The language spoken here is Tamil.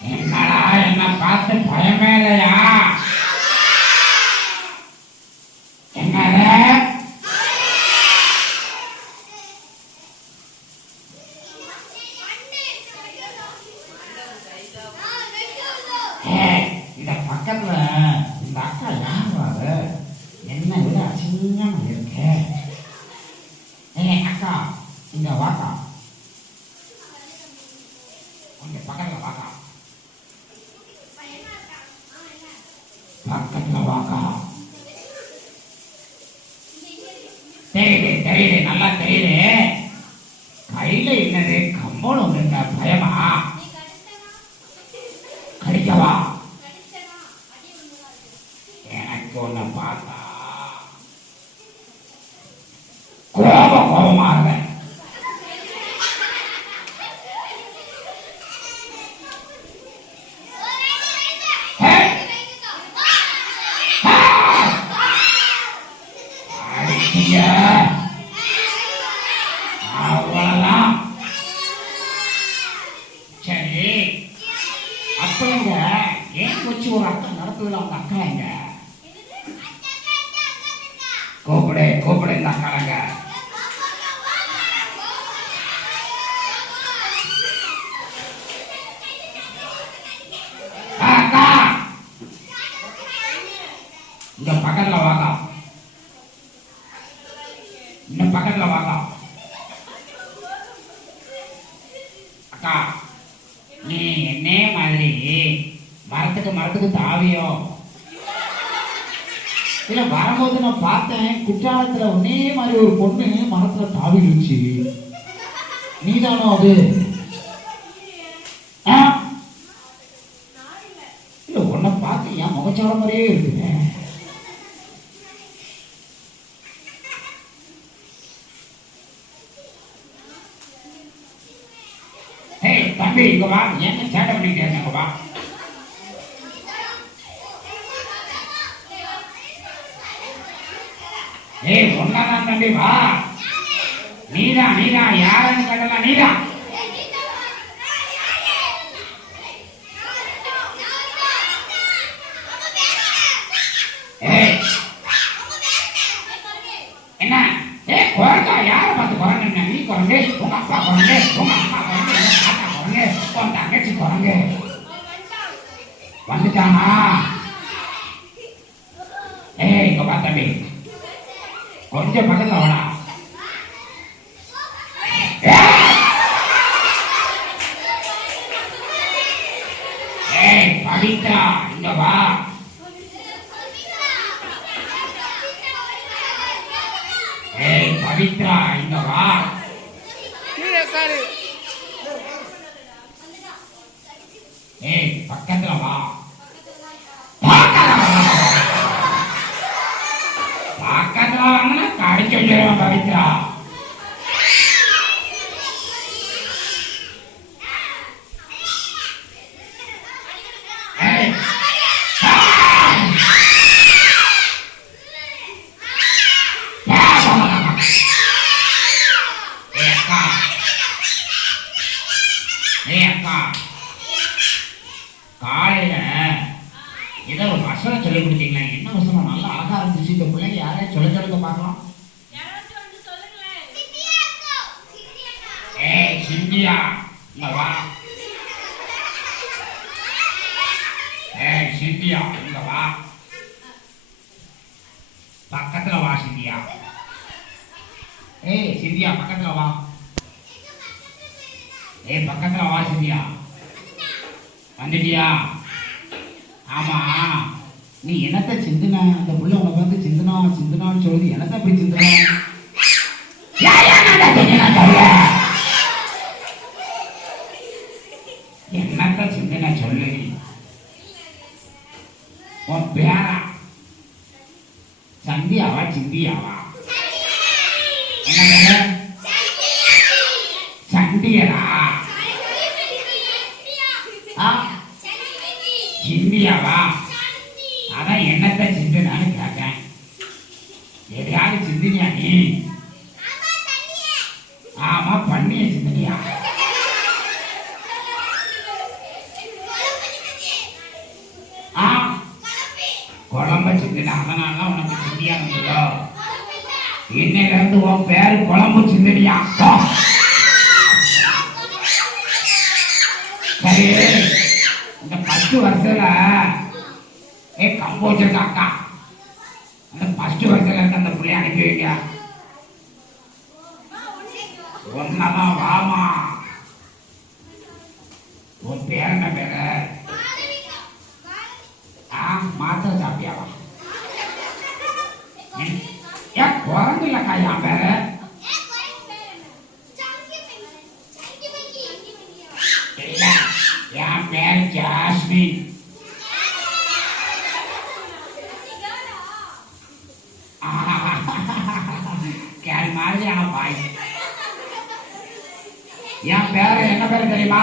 என்னடா என்ன பார்த்து பயமே இல்லையா என்னது இந்த பக்கத்துல இந்த அக்கா யாரு என்ன விட அசிங்கமா இருக்கு. அக்கா இங்க வாக்கா. தெரியுது தெரியுது நல்லா தெரியுது கையில என்னது? கம்பளம் இருக்க? பயமா? கடிக்கவா? எனக்கு ஒண்ணு பார்த்தா. கோபம் அக்கா நடத்துதுல அவங்க அக்கா எங்க கூப்பிடு கூப்பிடு இந்த அக்காங்க அக்கா பக்கத்துல வாங்க இந்த பக்கத்துல வாங்க அக்கா நீ என்னே மரத்துக்கு மரத்துக்கு தாவியம் இல்ல வரும்போது நான் பார்த்தேன் குற்றாலத்துல ஒன்னே மாதிரி ஒரு பொண்ணு மரத்துல தாவிடுச்சு. நீதானோ அது? உன்னை பார்த்து என் முகச்சால மாதிரியே இருக்குங்க தம்பி இங்க வா. என்ன சேட்டை பண்ணிட்டு இருக்க வா. ஏய் ஒன்னாதான் தம்பி வா. நீதான் நீதான் யாருன்னு கேட்டலாம் நீதான் ஏய் என்ன? ஏய் குரங்கா யார பார்த்து குரங்கு நீ குரங்கு உங்க அப்பா குரங்கு உங்க அம்மா குரங்கு உங்க தாத்தா குரங்கு உன் தங்கச்சி குரங்கு. வந்துட்டானா? ஏய் இங்க பா தம்பி. கொஞ்சம் பக்கத்துல வாடா. ஏய் பவித்ரா இங்க வா. ஏய் பவித்ரா இங்க வா. ஏய் பக்கத்துல வா பக்கத்துல வா. பக்கத்துல வாங்கினா கடிச்சு வச்சிருவேன் பவித்ரா காலையில ஏதோ ஒரு வசனம் சொல்லி கொடுத்தீங்களா என்ன வசனம் நல்லா அழகா இருந்துச்சு இந்த பிள்ளைங்க யாரையும் சொல்ல சொல்லுங்க பார்க்கலாம் ஏய் சிந்தியா இங்க வா ஏய் சிந்தியா இங்க வா பக்கத்துல வா சிந்தியா ஏய் சிந்தியா பக்கத்துல வா ஏய் பக்கத்துல வா சிந்தியா வந்துட்டியா ஆமா நீ என்னத்த சிந்துன அந்த புள்ள உனக்கு வந்து சிந்துனா சிந்துனான்னு சொல்லுது என்னத்த அப்படி சிந்துன யா, யா, நான் தான் சிந்துனா சொல்லு. என்னத்த சிந்தனை சொல்லு? உன் பேரா? சந்தியாவா சிந்தியாவா? என்ன பேரு சண்டியரா ஆ? சிந்தியாவா? அதான் என்னத்த சிந்தனான்னு கேட்டேன். எதையாவது சிந்தினியா நீ? குழம்ப சிந்தனை அதனால உனக்கு சிந்தியா வந்ததோ இன்னையில இருந்து உன் பேரு குழம்பு சிந்தனியா சரி இந்த பத்து வருஷத்துல ஏ வச்சிருக்க அக்கா அந்த ஃபர்ஸ்ட் வருஷத்துல இருந்து அந்த பிள்ளைய அனுப்பி வைங்க. ஒன்னதான் வாமா உன் பேர் என்ன பேரு? குரங்கு இல்லக்கா என் பேரு இல்ல என் பேர் ஜாஸ்மின் கேள் மாதிரி ஆனா பாய் என் பேரு என்ன பேரு தெரியுமா